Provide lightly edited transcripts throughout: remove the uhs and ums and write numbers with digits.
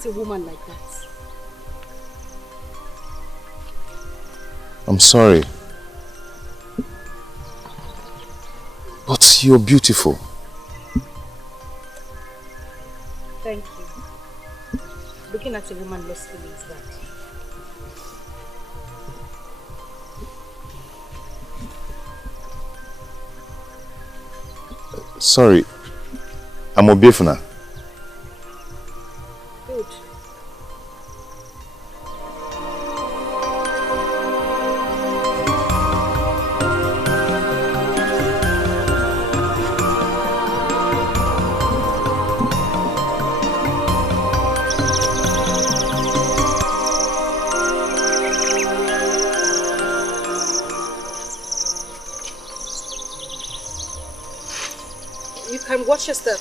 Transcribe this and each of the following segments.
at a woman like that? I'm sorry. But you're beautiful. Thank you. Looking at a woman lustfully is bad. Sorry. I'm Obiefuna. Good. You can watch your step.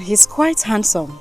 He's quite handsome.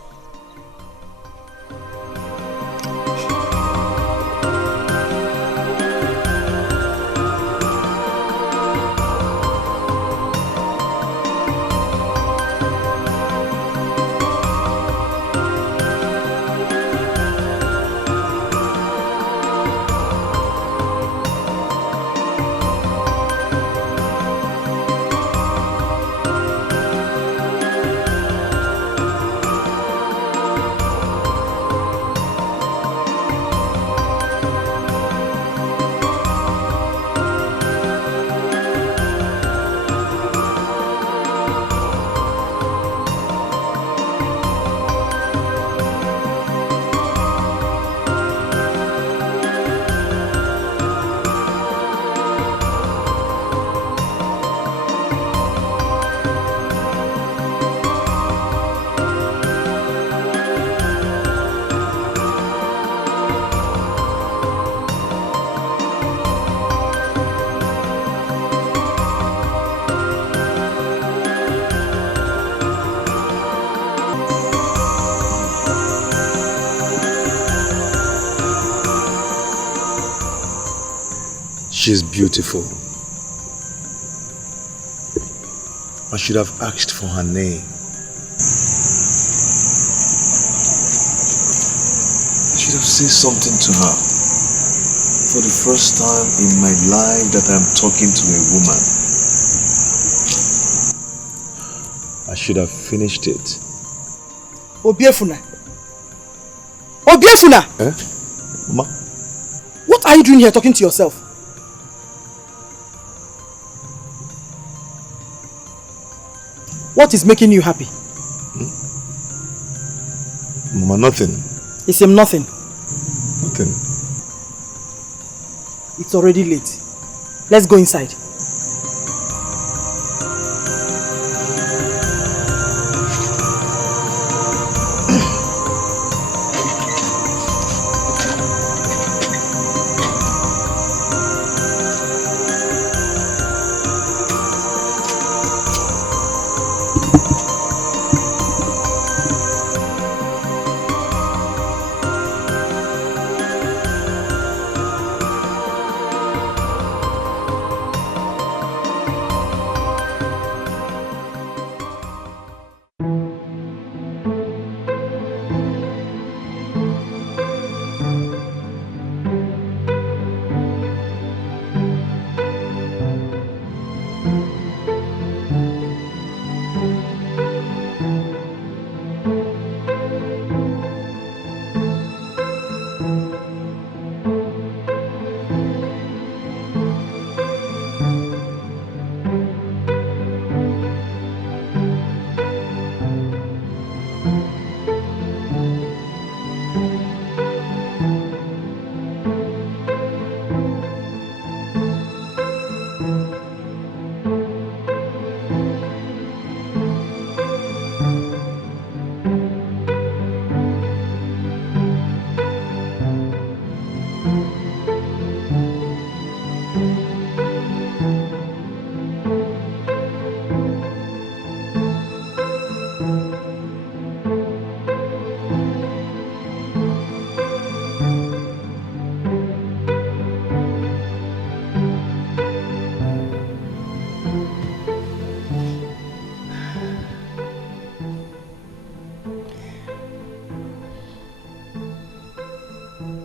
She's beautiful. I should have asked for her name. I should have said something to her. For the first time in my life that I'm talking to a woman. I should have finished it. Obiefuna! Obiefuna! Eh? Ma? What are you doing here talking to yourself? What is making you happy? Mama, nothing. It's him nothing. Nothing. It's already late. Let's go inside.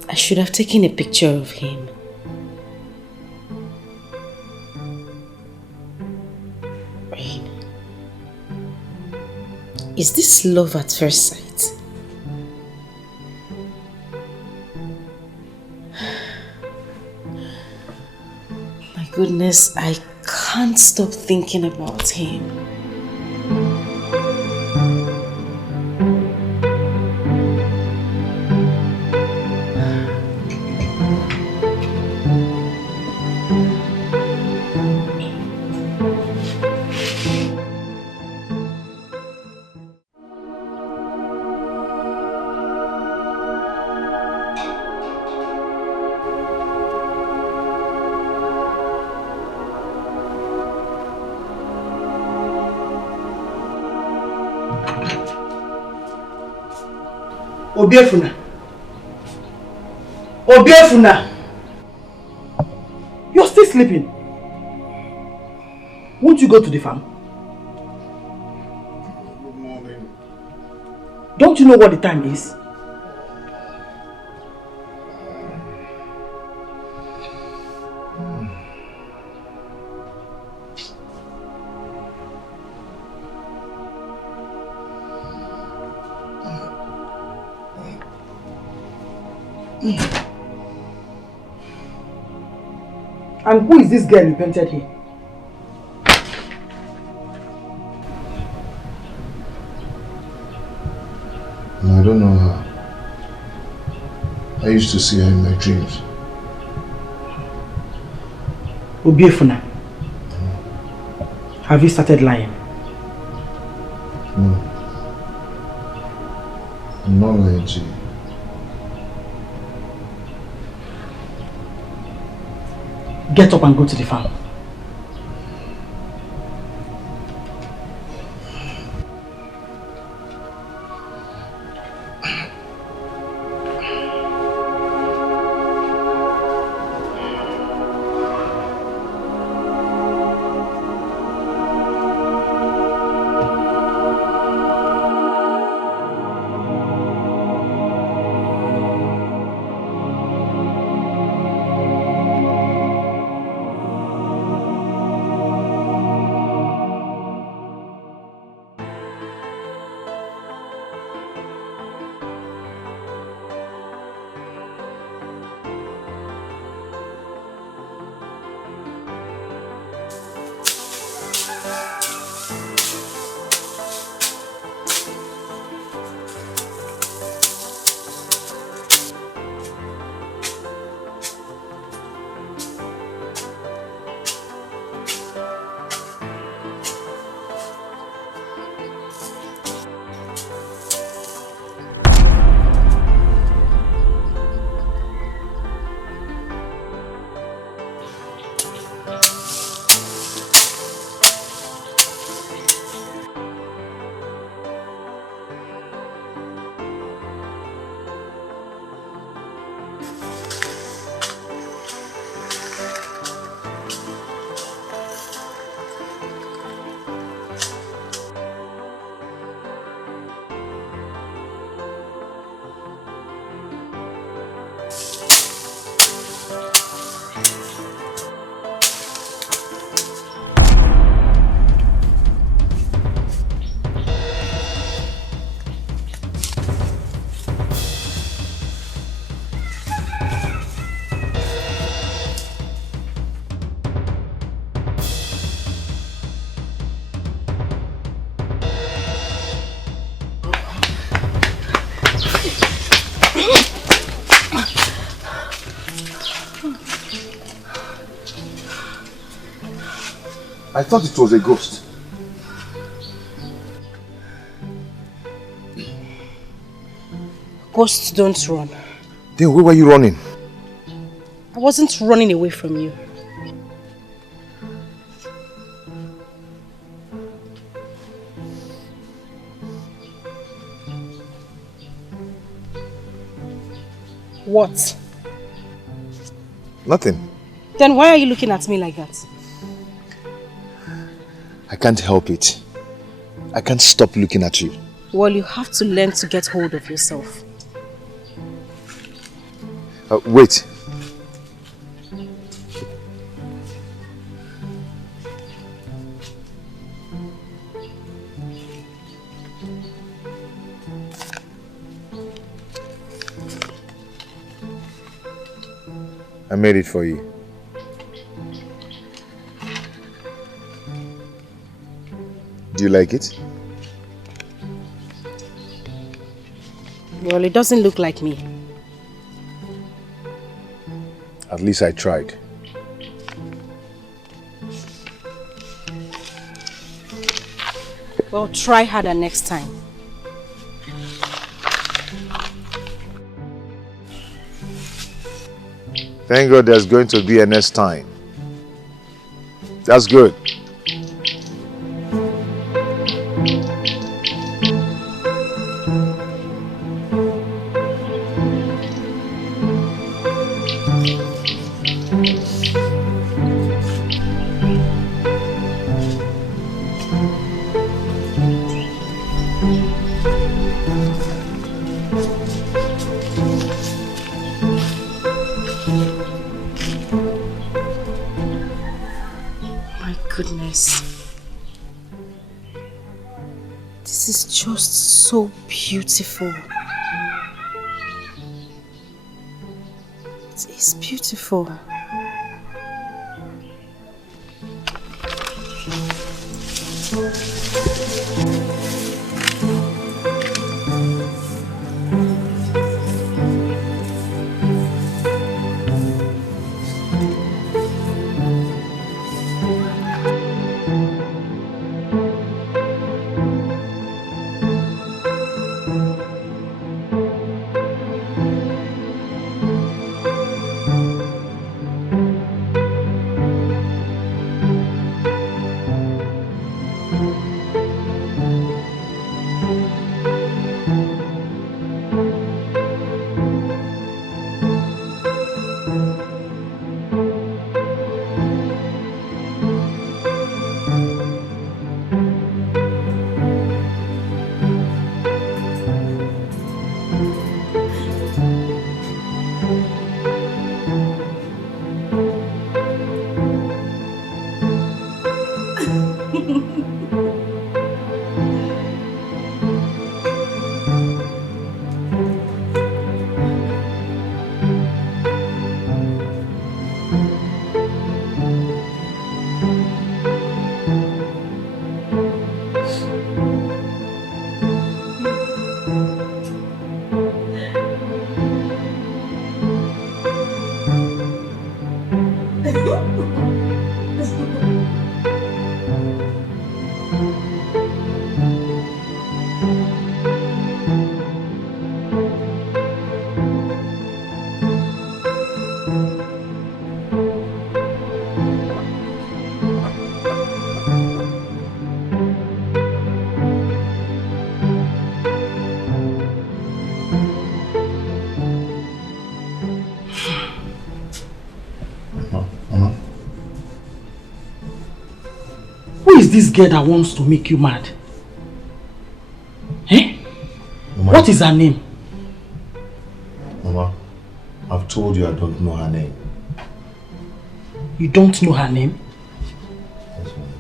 I should have taken a picture of him. Rain. Is this love at first sight? My goodness, I can't stop thinking about him. Obiefuna. Obiefuna. You're still sleeping. Won't you go to the farm? Good morning. Don't you know what the time is? And who is this girl you painted here? No, I don't know her. I used to see her in my dreams. Obiefuna. Have you started lying? No. I'm not lying to you. Get up and go to the farm. I thought it was a ghost. Ghosts don't run. Then where were you running? I wasn't running away from you. What? Nothing. Then why are you looking at me like that? I can't help it. I can't stop looking at you. Well, you have to learn to get hold of yourself. Wait. I made it for you. Do you like it? Well, it doesn't look like me. At least I tried. Well, try harder next time. Thank God there's going to be a next time. That's good. This is just so beautiful. It is beautiful. This girl that wants to make you mad? Eh? Mama, what is her name? Mama, I've told you I don't know her name. You don't know her name? Yes, Mama.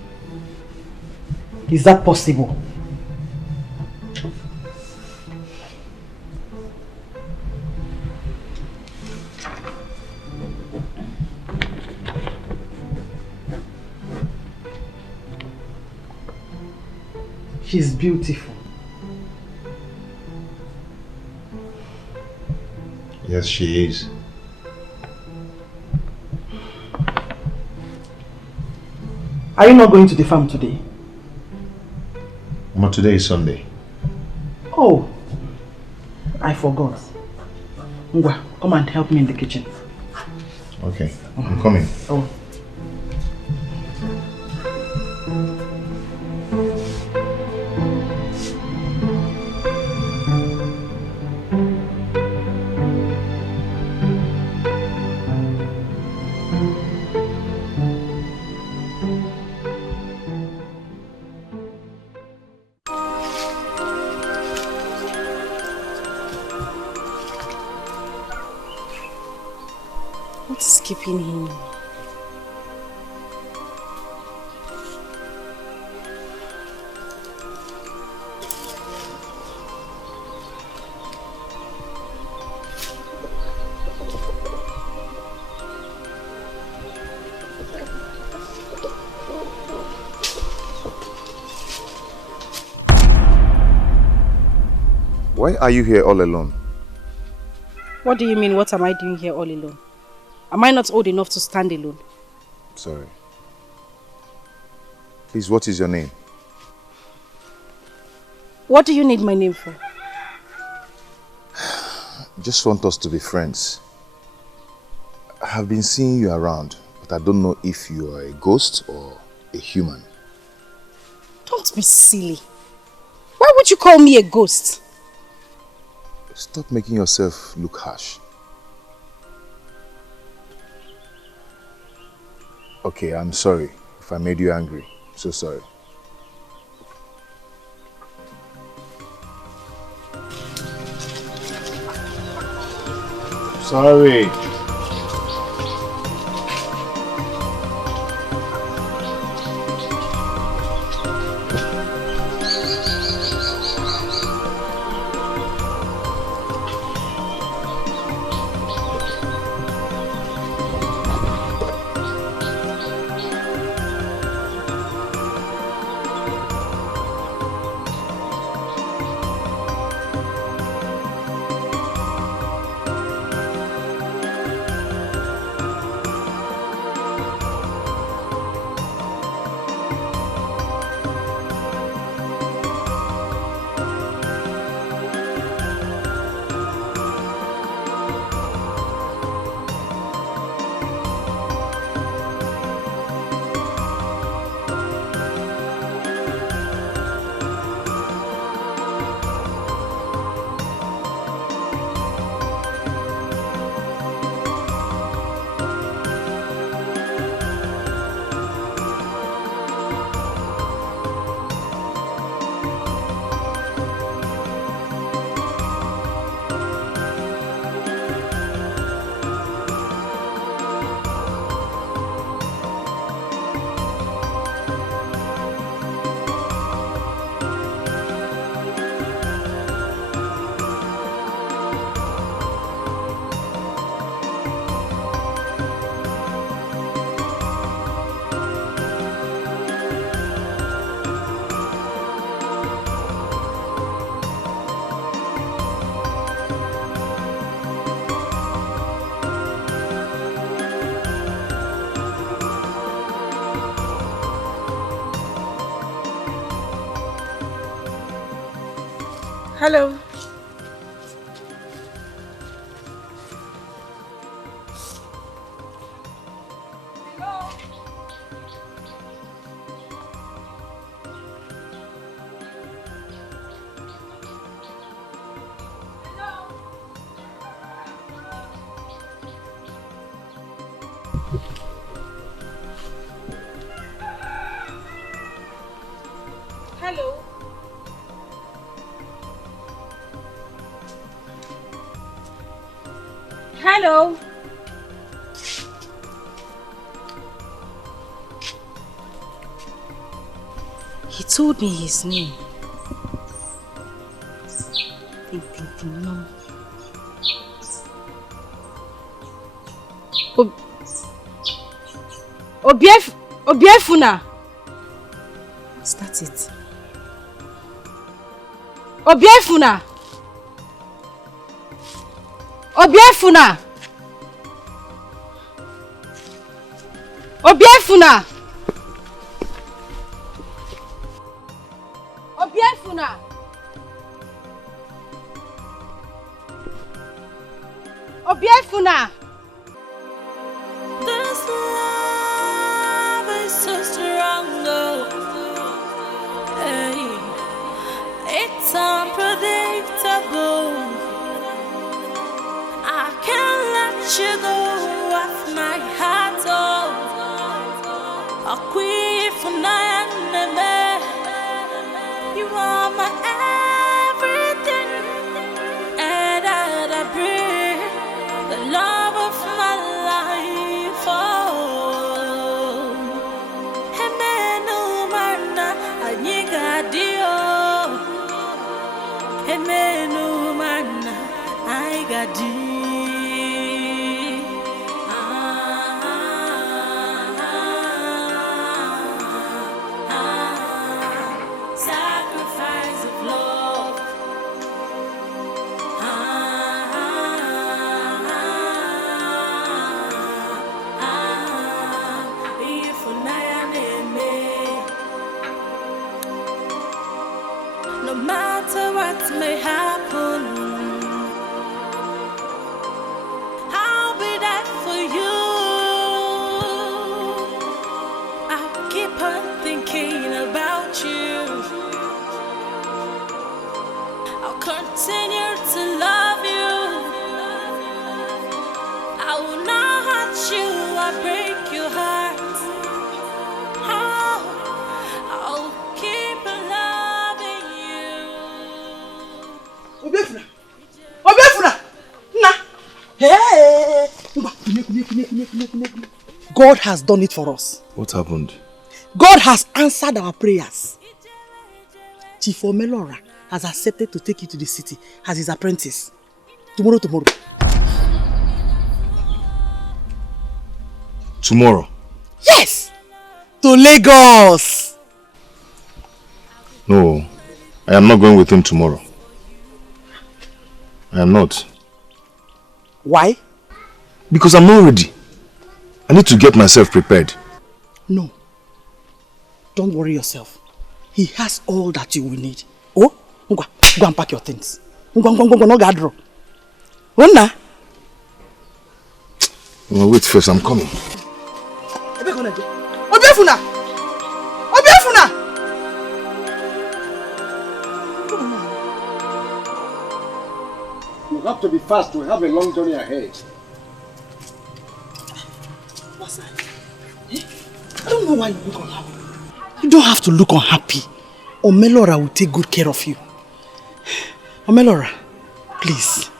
Is that possible? She's beautiful. Yes, she is. Are you not going to the farm today? Mama, today is Sunday. Oh, I forgot. Ngwa, come and help me in the kitchen. Okay, I'm coming. Oh. What's keeping him? Why are you here all alone? What do you mean, what am I doing here all alone? Am I not old enough to stand alone? Sorry. Please, what is your name? What do you need my name for? Just want us to be friends. I have been seeing you around, but I don't know if you are a ghost or a human. Don't be silly. Why would you call me a ghost? Stop making yourself look harsh. Okay, I'm sorry if I made you angry. So sorry. Sorry. Hello. Hello. Hello. He told me his name. No. Obiefuna. That's it. Obiefuna. Obiefuna. Obiefuna. Obiefuna. Obiefuna! This love is so strong, oh. Hey, it's unpredictable. I can't let you go off my heart, oh. A queen for night, you are my everything, and I breathe the love of my life, oh. Hemenu mana anyigadio, hemenu mana aigadi. Sacrifice of love. No matter what may happen, I'll be there for you. I'll keep on thinking about you. I'll continue to love you. I will not hurt you or break your heart. Oh, I'll keep loving you. Obiefuna! Obiefuna! Na! Hey! God has done it for us. What happened? God has answered our prayers. Chief Omelora has accepted to take you to the city as his apprentice. Tomorrow. Tomorrow? Yes! To Lagos! No, I am not going with him tomorrow. I am not. Why? Because I'm not ready. I need to get myself prepared. No. Don't worry yourself. He has all that you will need. Oh, go and pack your things. Go, no gadro. Oh, na. Well, wait first, I'm coming. Obiefuna! Obiefuna! You have to be fast. We have a long journey ahead. What's that? I don't know why you look unhappy. You don't have to look unhappy. Omelora will take good care of you. Omelora, please,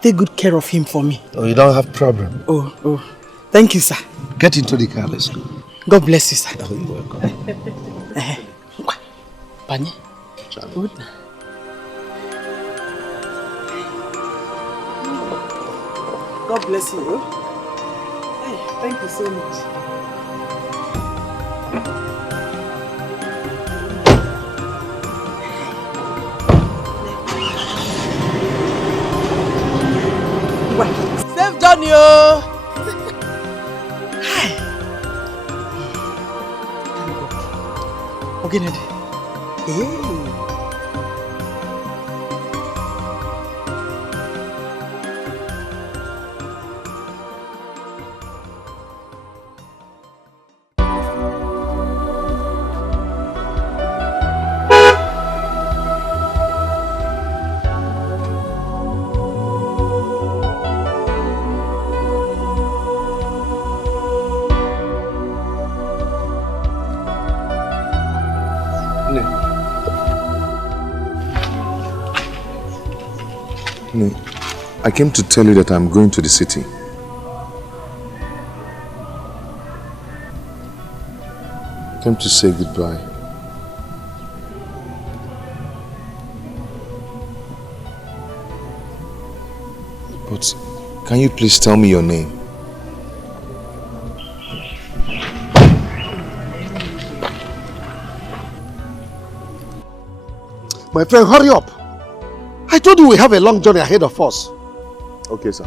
take good care of him for me. Oh, you don't have problem. Oh. Thank you, sir. Get into the car, let's go. God bless you, sir. Oh, you're welcome. Panye. Good. God bless you. Hey, thank you so much. Safe journey, oh. Hi. Okay, Ned. Hey. No, I came to tell you that I'm going to the city. I came to say goodbye. But can you please tell me your name? My friend, hurry up. I told you we have a long journey ahead of us. Okay, sir.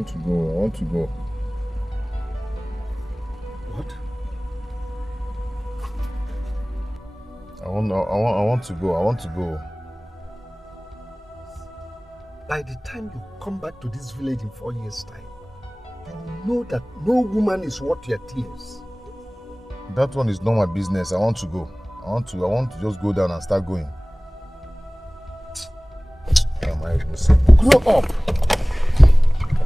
want to go. I want to go. What? I want to go. I want to go. By the time you come back to this village in 4 years' time, you will know that no woman is worth your tears. That one is not my business. I want to go. I want to just go down and start going. What am I even saying? Grow up.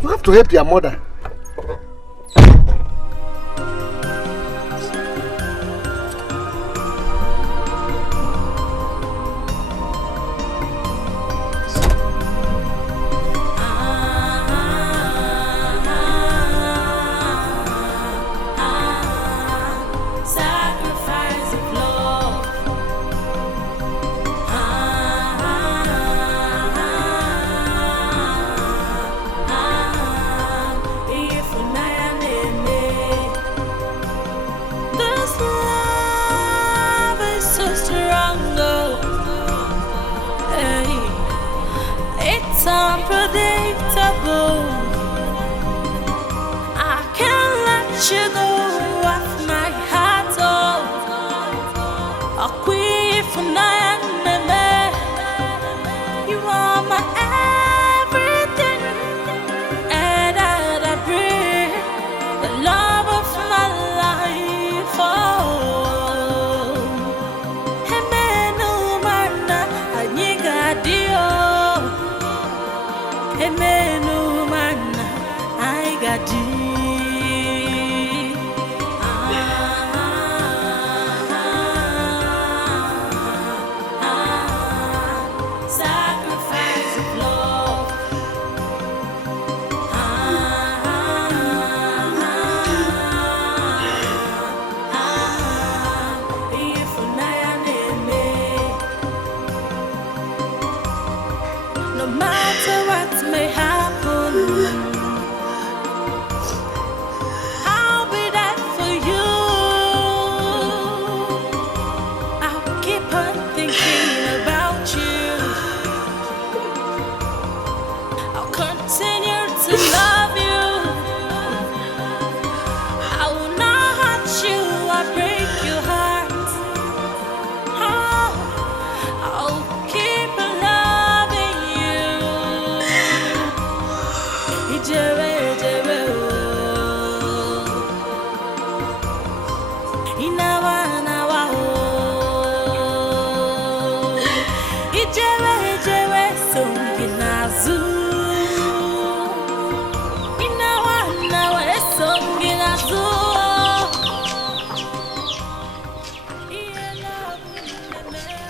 You have to help your mother.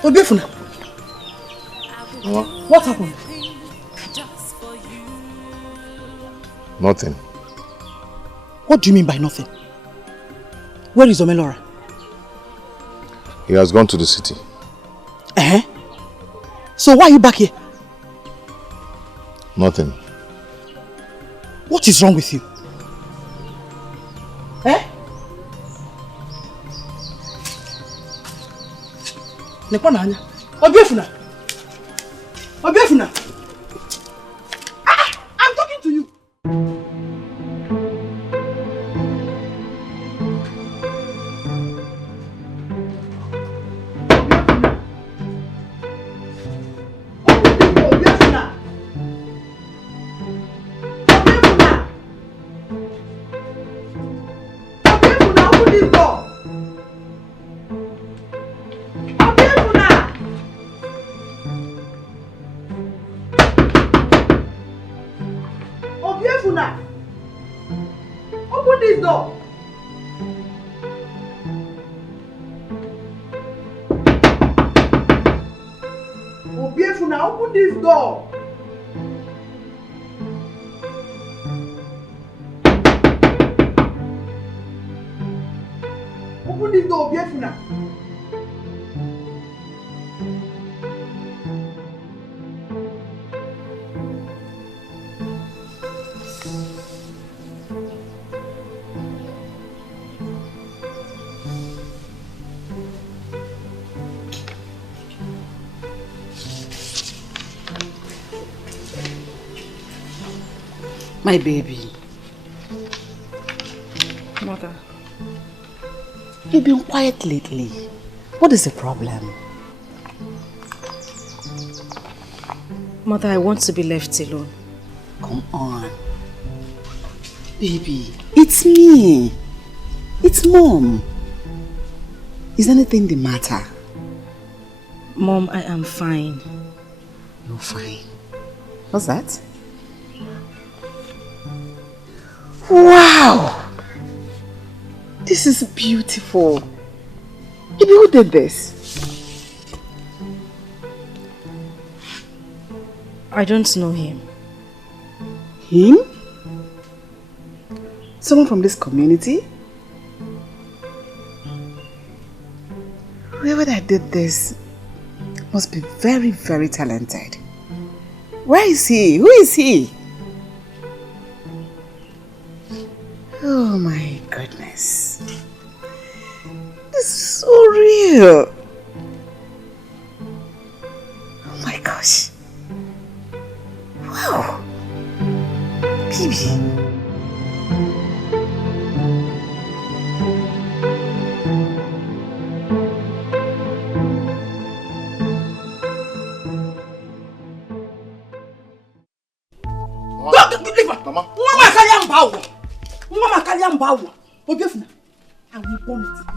Obiefuna, what happened? Nothing. What do you mean by nothing? Where is Omelora? He has gone to the city. So why are you back here? Nothing. What is wrong with you? Obiefuna! Obiefuna! I'm talking to you! Obiefuna! Obiefuna, open this door! Obiefuna! Open this door! Obiefuna, open this door! Open this door, Obiefuna! My baby. Mother. You've been quiet lately. What is the problem? Mother, I want to be left alone. Come on. Baby, it's me. It's Mom. Is anything the matter? Mom, I am fine. You're fine. What's that? Wow! This is beautiful. Baby, who did this? I don't know him. Him? Someone from this community? Whoever that did this must be very, very talented. Where is he? Who is he? Oh my goodness. This is so real. Oh my gosh. Wow. Baby.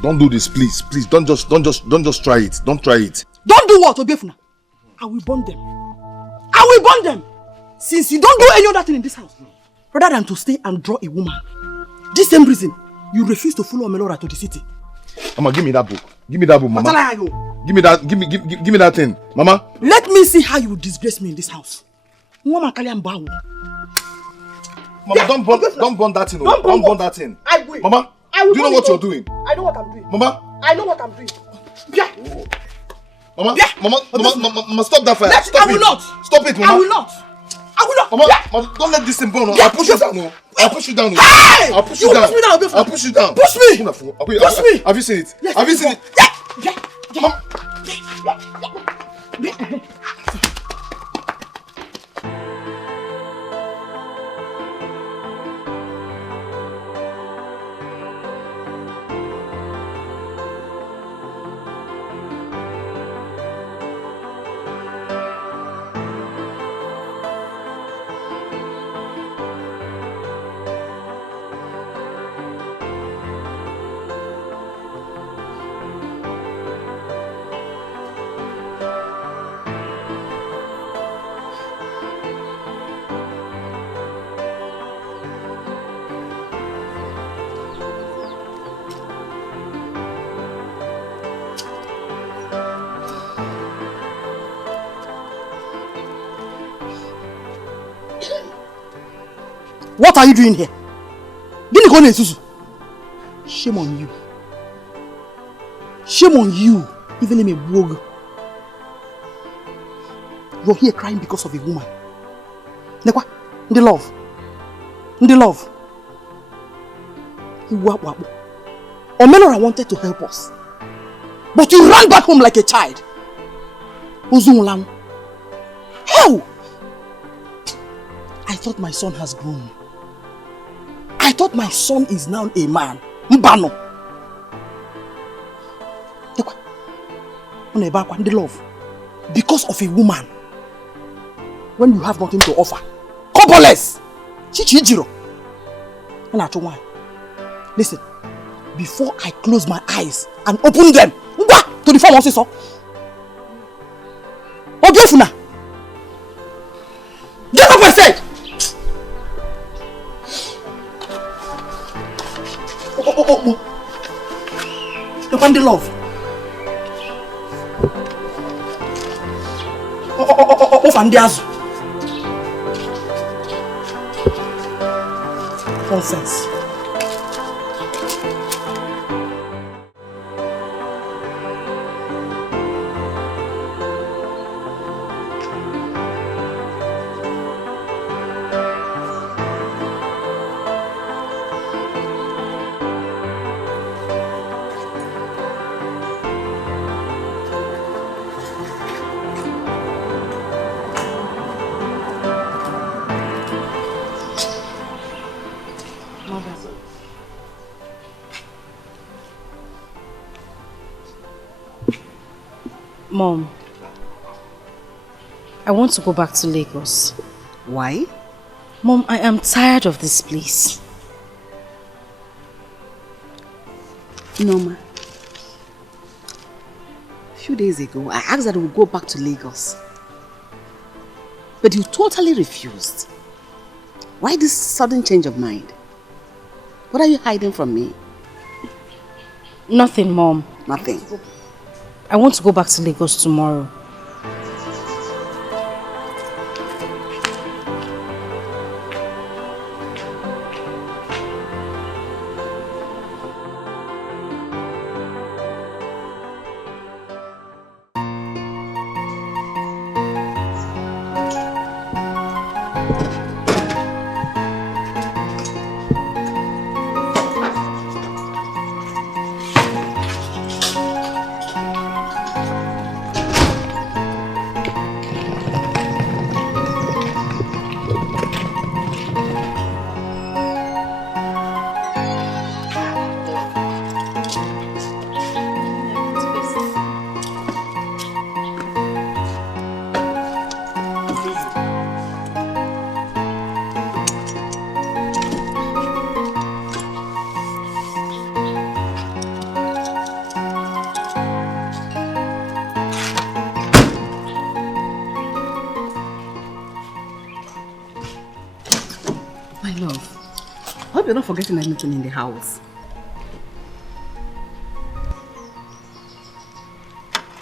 Don't do this, please. Please, don't just try it. Don't try it. Don't do what, Obiefuna? I will burn them. I will burn them. Since you don't do any other thing in this house, rather than to stay and draw a woman, this same reason, you refuse to follow Omelora to the city. Mama, give me that book. Give me that book, Mama. Give me that. Give me that thing, Mama. Let me see how you will disgrace me in this house. Mama, don't burn that thing. Don't burn that thing. I will. Mama, do you know what you're doing? I know what I'm doing. Mama, I know what I'm doing. Yeah. Mama, Mama, stop that fire. Stop I will not. Stop it, Mama. I will not. Mama, Mama, don't let this thing burn. I'll push you down. I'll push you down. Hey! I'll push you down. I'll push you down. Push me. Push me. Have you seen it? Yes, Have you seen it? Yeah. Mama. What are you doing here? Shame on you. Shame on you. Even in a blog. You're here crying because of a woman. The love. Omelora wanted to help us. But you ran back home like a child. How? I thought my son has grown. I thought my son is now a man. Mbano. The love. Because of a woman. When you have nothing to offer. Cobbleless. Chichijiro. Listen. Before I close my eyes and open them to the form of so. Obiefuna. Get up, I said. You want the love? Fandiazu. Nonsense. Mom, I want to go back to Lagos. Why? Mom, I am tired of this place. Norma, a few days ago, I asked that we go back to Lagos. But you totally refused. Why this sudden change of mind? What are you hiding from me? Nothing, Mom. Nothing. I want to go back to Lagos tomorrow. You're not forgetting anything in the house.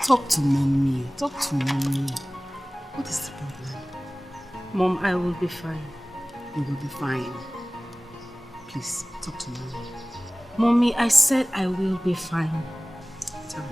Talk to mommy. Talk to mommy. What is the problem? Mom, I will be fine. You will be fine. Please, talk to mommy. Mommy, I said I will be fine. It's alright.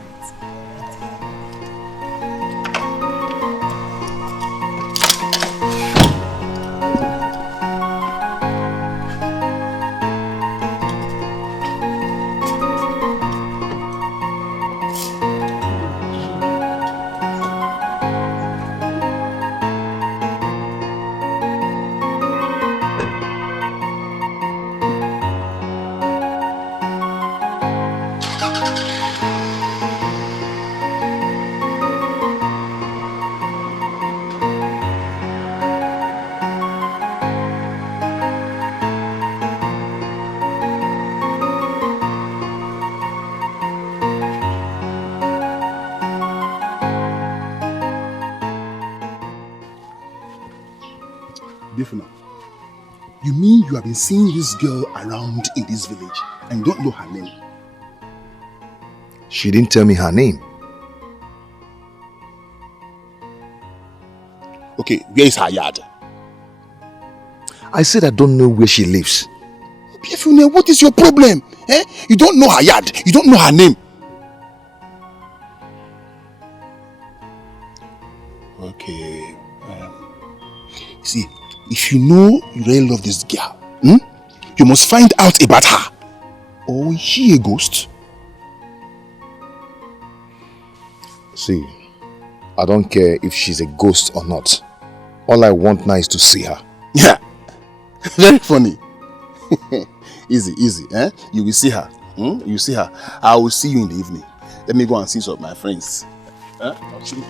You mean you have been seeing this girl around in this village and you don't know her name? She didn't tell me her name. Okay, where is her yard? I said I don't know where she lives. Biafune, what is your problem? Eh? You don't know her yard. You don't know her name. Okay. See, if you know you really love this girl, you must find out about her. Or is she a ghost? See, I don't care if she's a ghost or not. All I want now is to see her. Yeah, very funny. Easy, easy. Eh? You will see her. You see her. I will see you in the evening. Let me go and see some of my friends. I'll see you.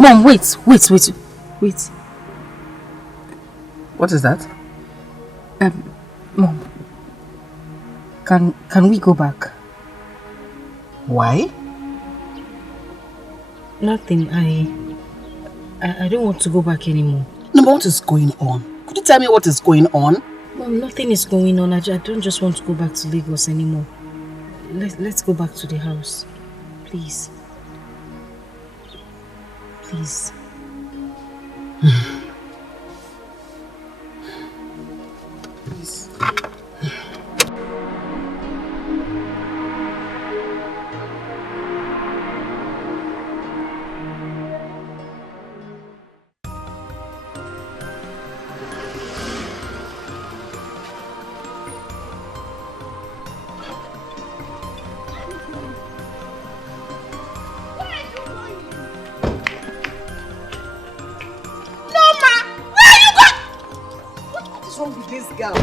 Mom, wait. What is that? Mom, can we go back? Why? Nothing. I don't want to go back anymore. No, but what is going on? Could you tell me what is going on? Mom, nothing is going on. I don't just want to go back to Lagos anymore. Let's go back to the house. Please. Please. Please. This girl.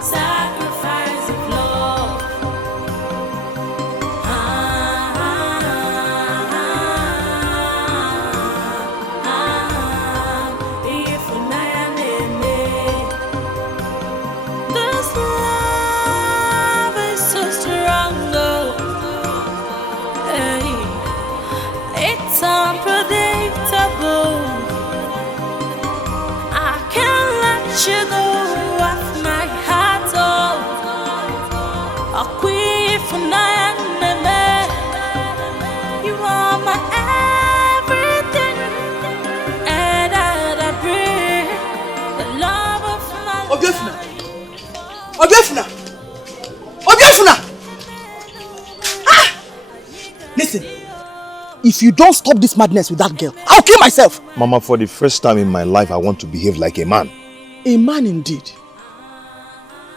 Sacrifice of love. If this love is so strong, hey, it's unpredictable. I can't let you go off my heart, oh. I quit for you are my everything, and I pray the love of my Obiofuna! Obiofuna! Ah! Listen, if you don't stop this madness with that girl, I'll kill myself! Mama, for the first time in my life, I want to behave like a man. A man indeed.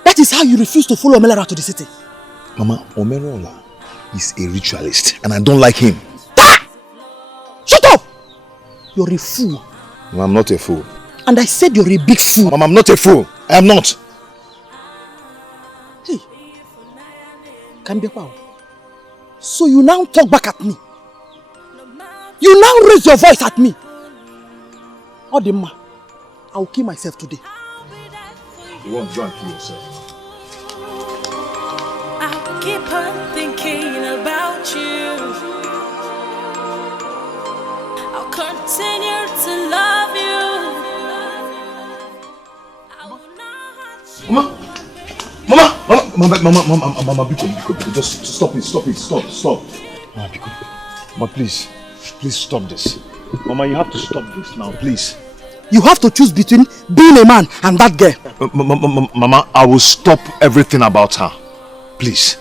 That is how you refuse to follow Omelara to the city. Mama, Omerola is a ritualist and I don't like him. Ah! Shut up! You're a fool. Mama, I'm not a fool. And I said you're a big fool. Mama, I'm not a fool. I am not. Hey. Kambiakwa. So you now talk back at me. You now raise your voice at me. Odima, I'll kill myself today. You won't drunk yourself. I'll keep on thinking about you. I'll continue to love you. Mama, Biko, just stop it, stop. Mama, Biko, Mama, please stop this. Mama, you have to stop this now, please. You have to choose between being a man and that girl. Mama, I will stop everything about her. Please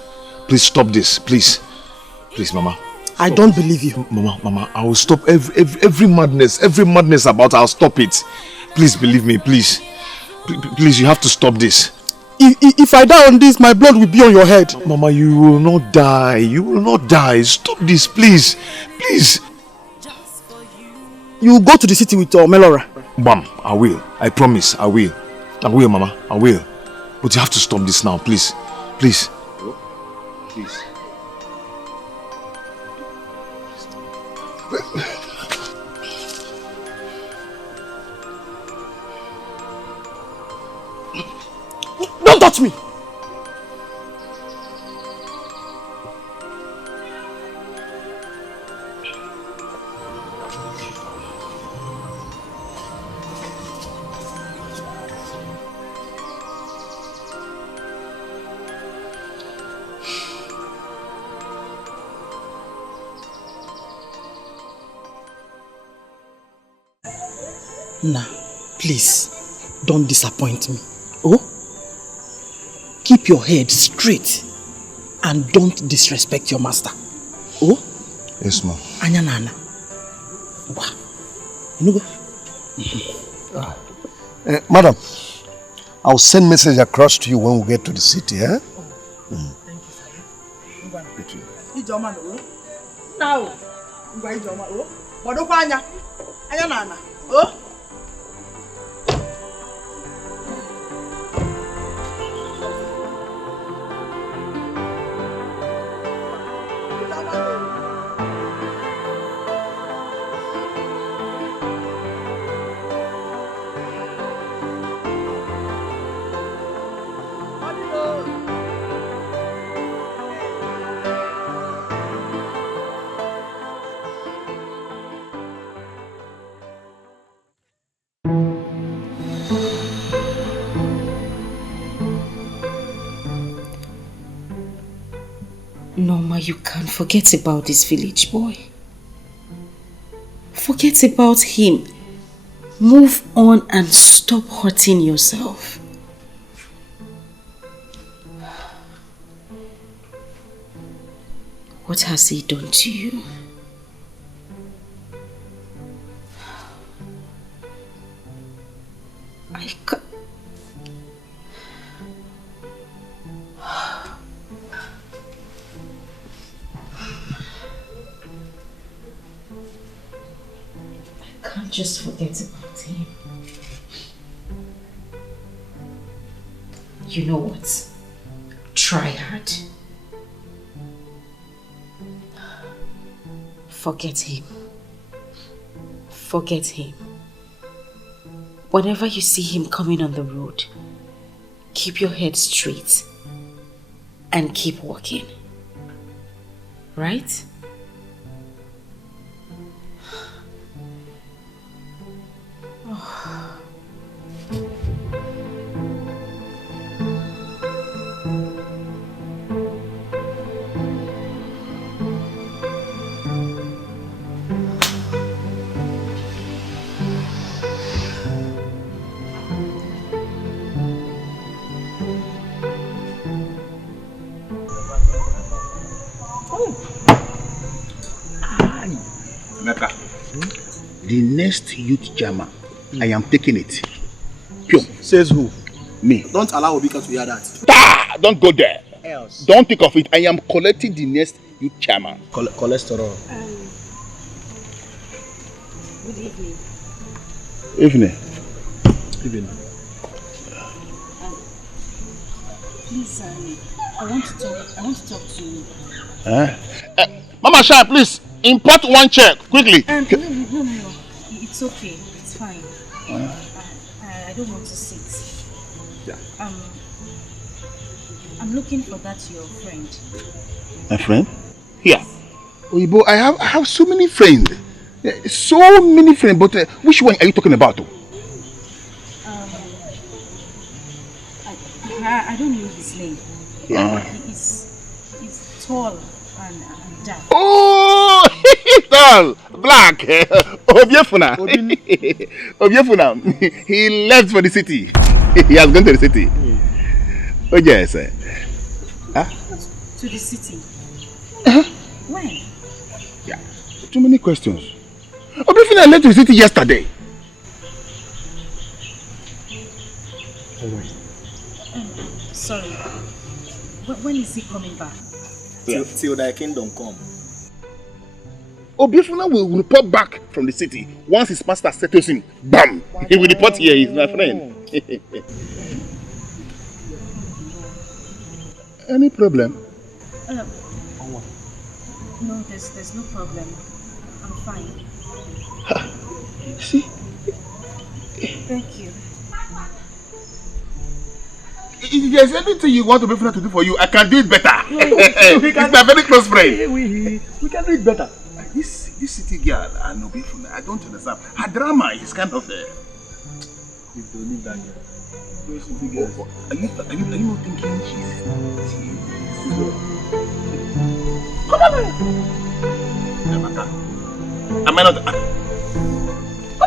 stop this, please, Mama. Stop. I don't believe you. Mama, I will stop every madness about her. I'll stop it. Please believe me, please. Please, you have to stop this. If I die on this, my blood will be on your head. Mama, you will not die. Stop this, please. You will go to the city with Melora. Bam, I will. I promise, I will, Mama, I will. But you have to stop this now, please. Please. Don't touch me! Nah, please, don't disappoint me. Oh? Keep your head straight and don't disrespect your master. Oh? Yes, ma'am. Anya nana. Wow. You know? Madam, I'll send message across to you when we get to the city, eh? Thank you, sir. Now, Anya nana. Oh? Norma, you can't forget about this village boy. Forget about him. Move on and stop hurting yourself. What has he done to you? I can't. I can't just forget about him. You know what? Try hard. Forget him. Forget him. Whenever you see him coming on the road, keep your head straight and keep walking. Right? The next youth jammer, I am taking it. Pure. Says who? Me. Don't allow Obika to hear that. Don't go there. Else. Don't think of it. I am collecting the next youth chairman. Cholesterol. Good evening. Evening. Evening. Please, I want to talk to you. Mama Shine, please import one chair quickly. No. It's okay. It's fine. I don't want to sit. Yeah. I'm looking for that your friend. My friend? Here. Oyibo, I have so many friends. So many friends, but which one are you talking about? I don't know his name. He's tall and dark. Oh, tall, black. Obiefuna. Obiefuna. He left for the city. He has gone to the city. Oh yes. To the city. When? Yeah. Too many questions. Obiefuna left to the city yesterday. Sorry. When is he coming back? Till thy kingdom come. Obiefuna will report back from the city. Once his master settles him, bam! He will report here. He's my friend. Any problem? No, there's no problem. I'm fine. See? Thank you. If there's anything you want Obiefuna to do for you, I can do it better. He's my very close friend. We can do it better. This city girl, Obiefuna, I don't understand. Her drama is kind of You don't need that girl. Those city girls. Are you not thinking she's come on, man. Am I not? Come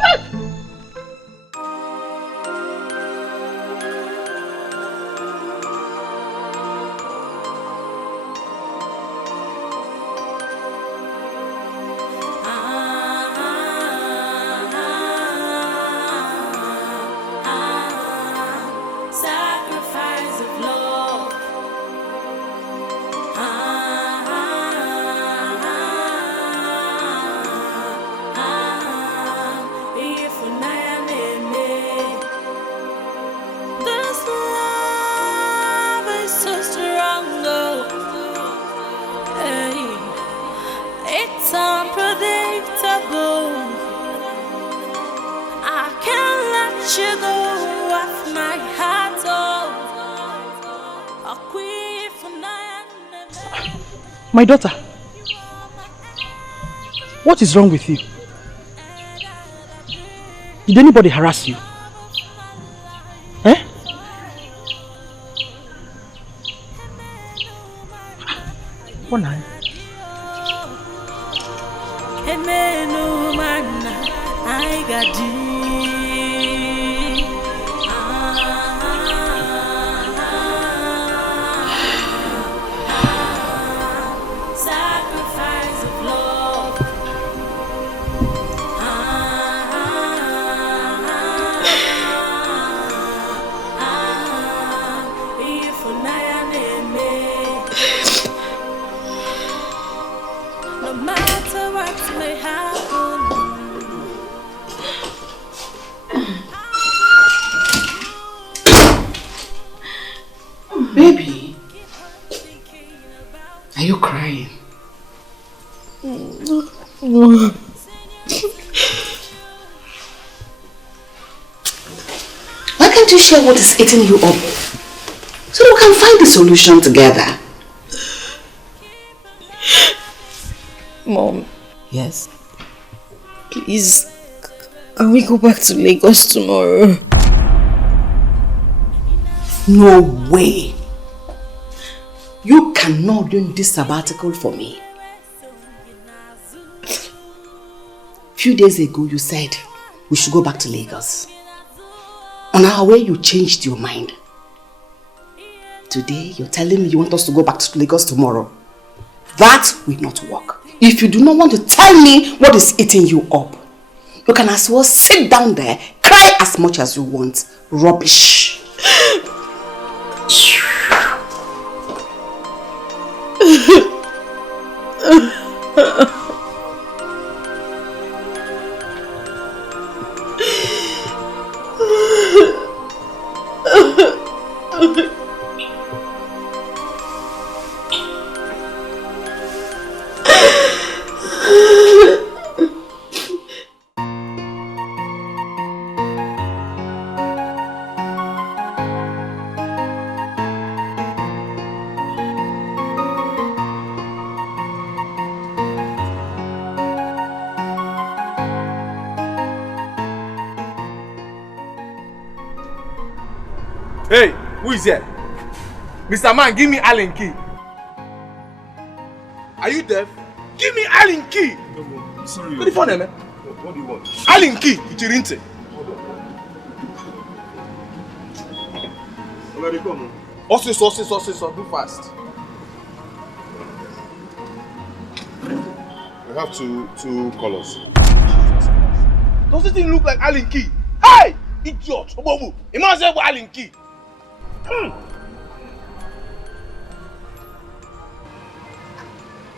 on. Sacrifice of love. If this love is so strong, hey, it's unpredictable. I can't let you go off my heart. My daughter, what is wrong with you? Did anybody harass you? Baby, are you crying? No. Why can't you share what is eating you up so we can find the solution together? Mom, Yes? please, can we go back to Lagos tomorrow? No way. You cannot do this sabbatical for me. Few days ago you said we should go back to Lagos. On our way you changed your mind. Today you're telling me you want us to go back to Lagos tomorrow. That will not work. If you do not want to tell me what is eating you up, you can as well sit down there, cry as much as you want. Rubbish. Hey, who is here? Mr. Man, give me Allen key. Are you deaf? Give me Allen key. No, sorry. What the phone, man? What do you want? Allen key, Ichirinte. Already come. Also, do fast. We have two colors. Does this thing look like Allen key? Hey! Idiot! Obobu! Imagine what Allen key.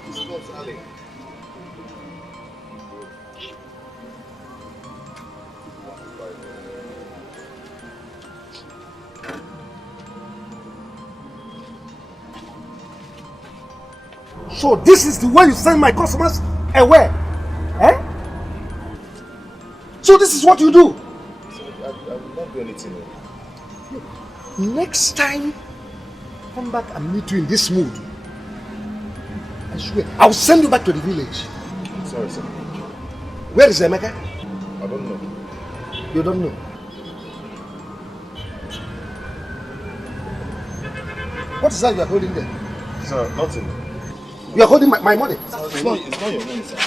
This is not Allen. So this is the way you send my customers away? Eh? So this is what you do? I will not do anything. Next time, come back and meet you in this mood. I swear, I'll send you back to the village. Sorry, sir. Where is Emeka? I don't know. You don't know? What is that you are holding there? Sir, nothing. You are holding my money. It's not your money, sir.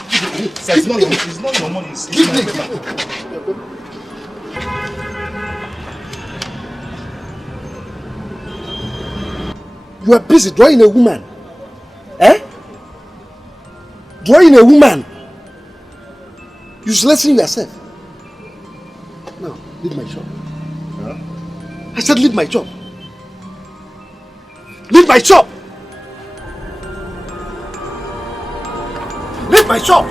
Sir, it's not your money. It's Give my me. paper. You are busy drawing a woman. Eh? Drawing a woman. Uselessing yourself. Now, leave my shop. Huh? I said leave my shop. Leave my shop. Leave my shop.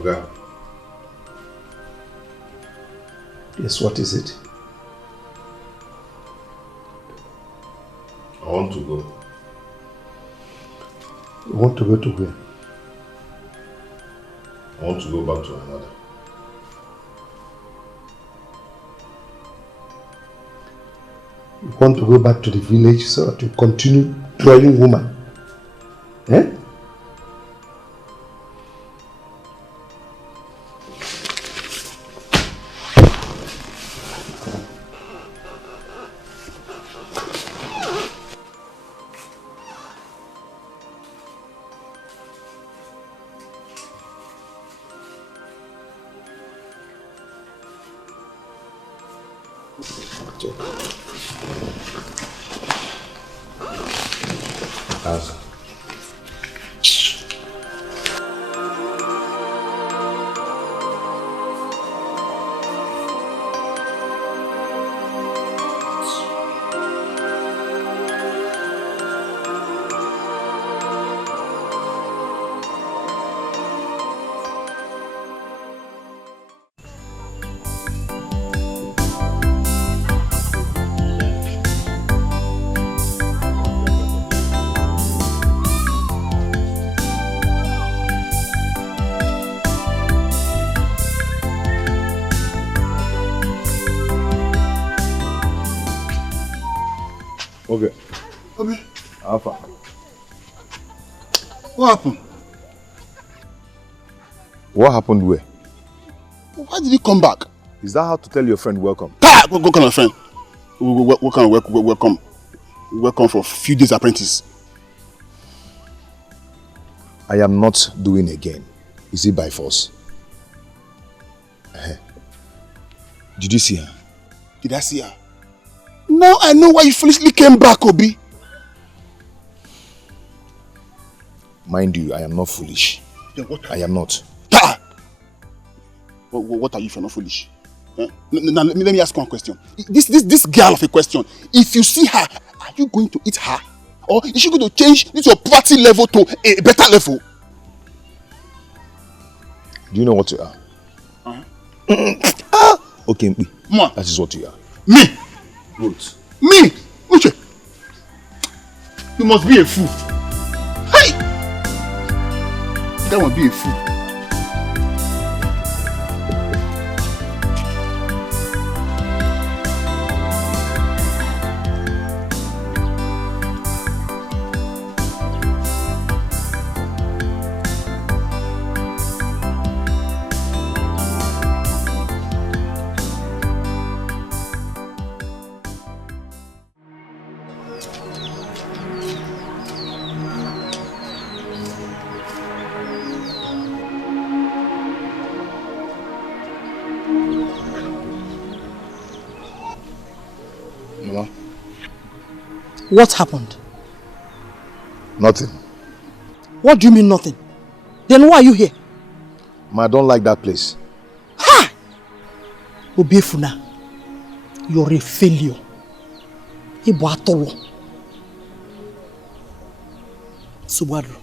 Okay. Yes, what is it? I want to go. You want to go to where? I want to go back to another. You want to go back to the village so that you continue dwelling woman? Eh? Okay. Okay. Alpha. What happened? What happened where? Why did he come back? Is that how to tell your friend welcome? What kind of friend? What kind of welcome? Welcome for a few days apprentice. I am not doing again. Is it by force? Did you see her? Did I see her? Now I know why you foolishly came back, Obi. Mind you, I am not foolish. Then what I am not. What are you if you're not foolish? Now let me ask you one question. This girl of a question. If you see her, are you going to eat her? Or is she going to change this your poverty level to a better level? Do you know what you are? Okay, that is what you are. Me? Good. Me? Uche? You must be a fool. Hey! That must be a fool. What happened? Nothing. What do you mean nothing? Then why are you here? I don't like that place. Ha! Obiefuna, you're a failure. Ibu atolo. Subaru.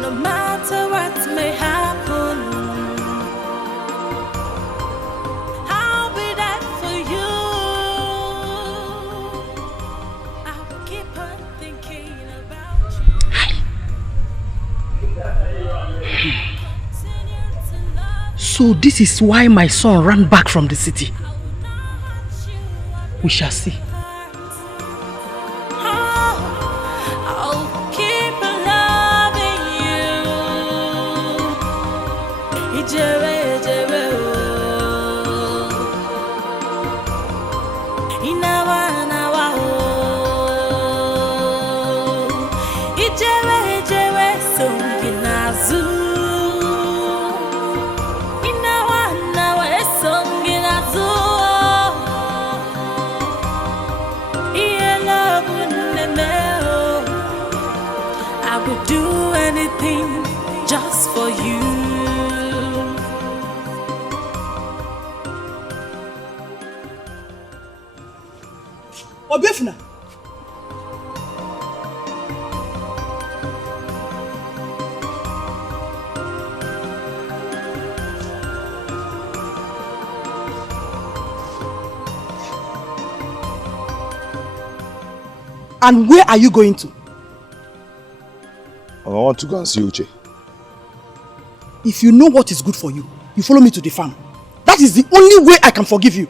No matter what may happen, I'll be there for you. I'll keep on thinking about you. So this is why my son ran back from the city. We shall see. I'll keep loving you. Ijere, ijere, oh. Inawa, inawa, oh. Ijere, ijere, songinazu. Inawa, inawa, songinazu. I would do anything just for you. Obefna. And where are you going to? I want to go and see Uche. If you know what is good for you, you follow me to the farm. That is the only way I can forgive you.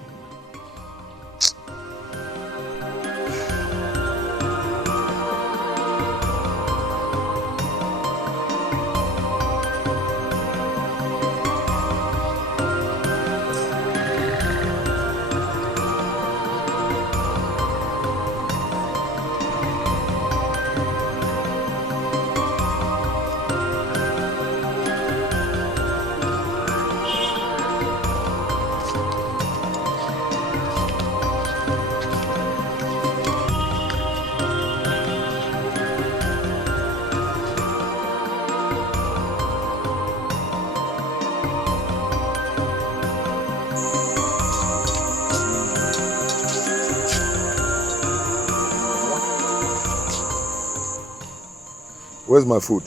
Where's my food?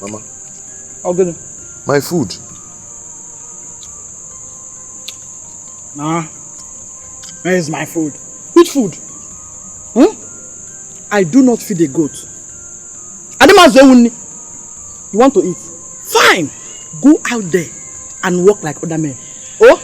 Mama? I'll get it. My food. Nah. Where is my food? Which food? Hmm? I do not feed a goat. You want to eat? Fine. Go out there and walk like other men. Oh?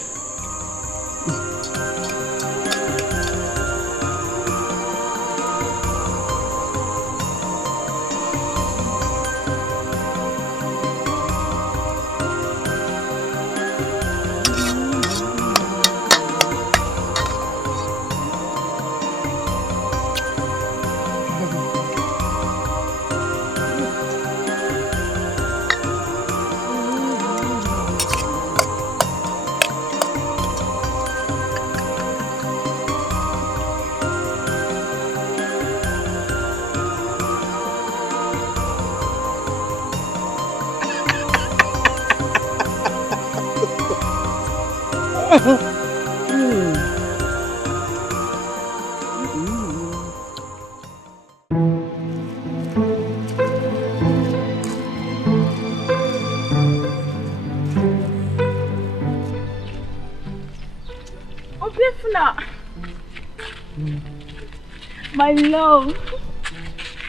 My love,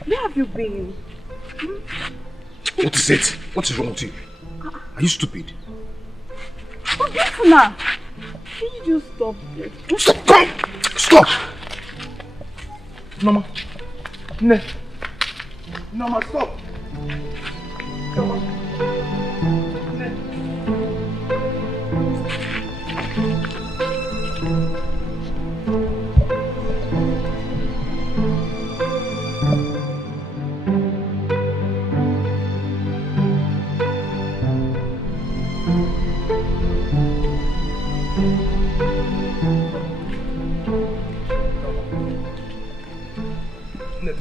where have you been? What is it? What is wrong with you? Are you stupid? Obefna, can you just stop this? Stop! Come! Stop! Mama. Ne. Mama, stop! Come on.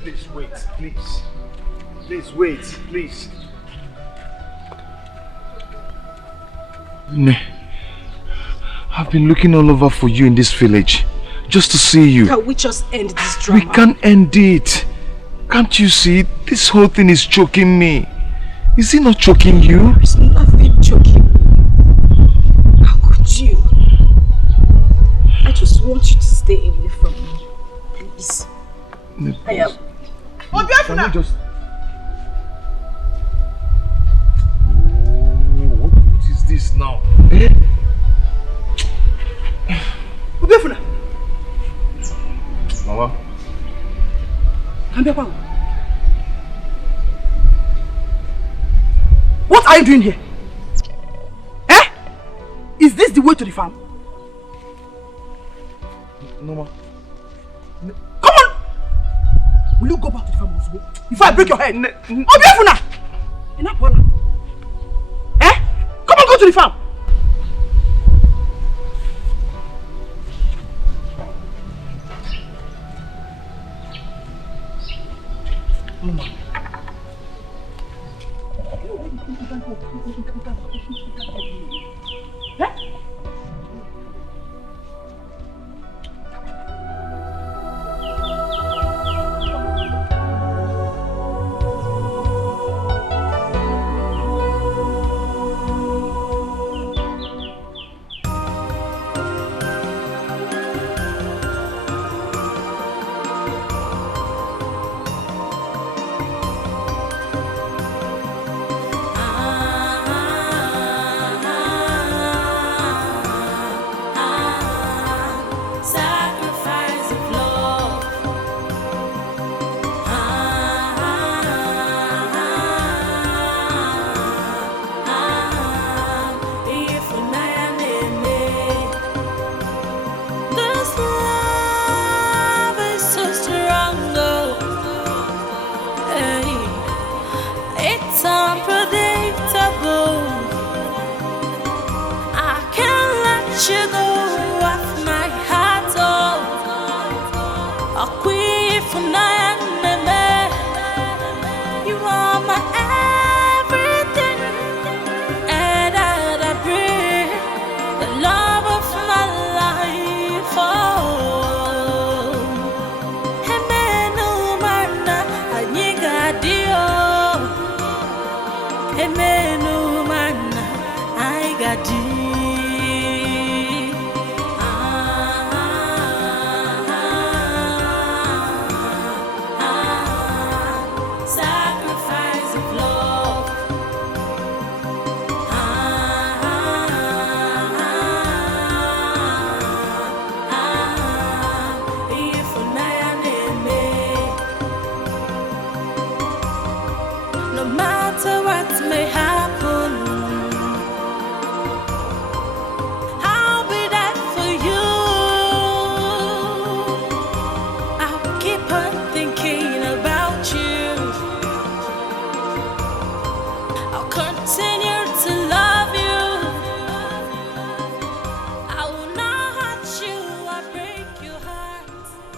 Please wait, please. Please wait, please. Ne, I've been looking all over for you in this village, just to see you. Can we just end this drama? We can't end it. Can't you see? This whole thing is choking me. Is it not choking you? It's nothing choking. How could you? I just want you to stay away from me. Please. I am. Can you just... What is this now? Eh? Mama. What are you doing here? Eh? Is this the way to the farm? No, ma. Come on! Will you go back to the farm also? Before I break your head? Obiafuna! Enough, Paula. Eh? Come on, go to the farm! Mama.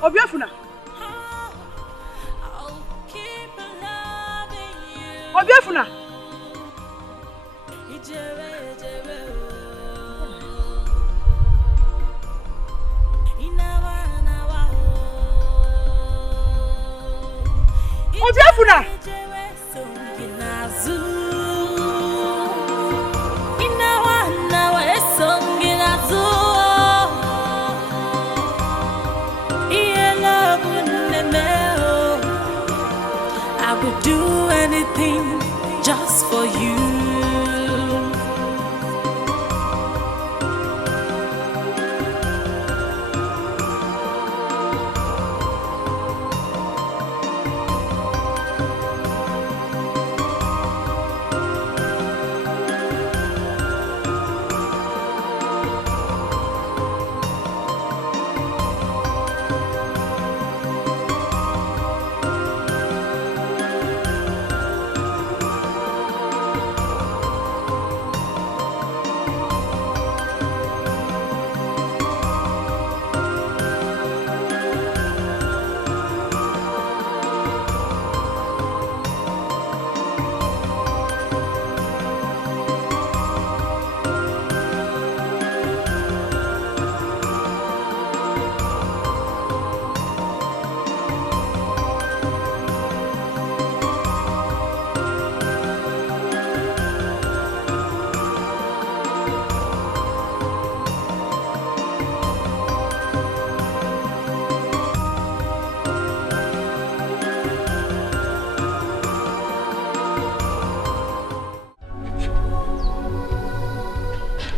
Obiafuna. Obiafuna. Obiafuna. I would do anything just for you.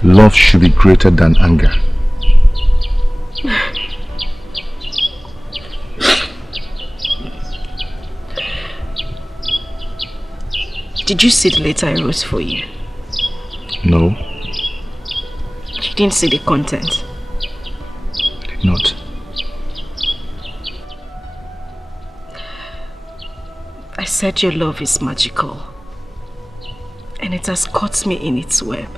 Love should be greater than anger. Did you see the letter I wrote for you? No. You didn't see the content? I did not. I said your love is magical, and it has caught me in its web.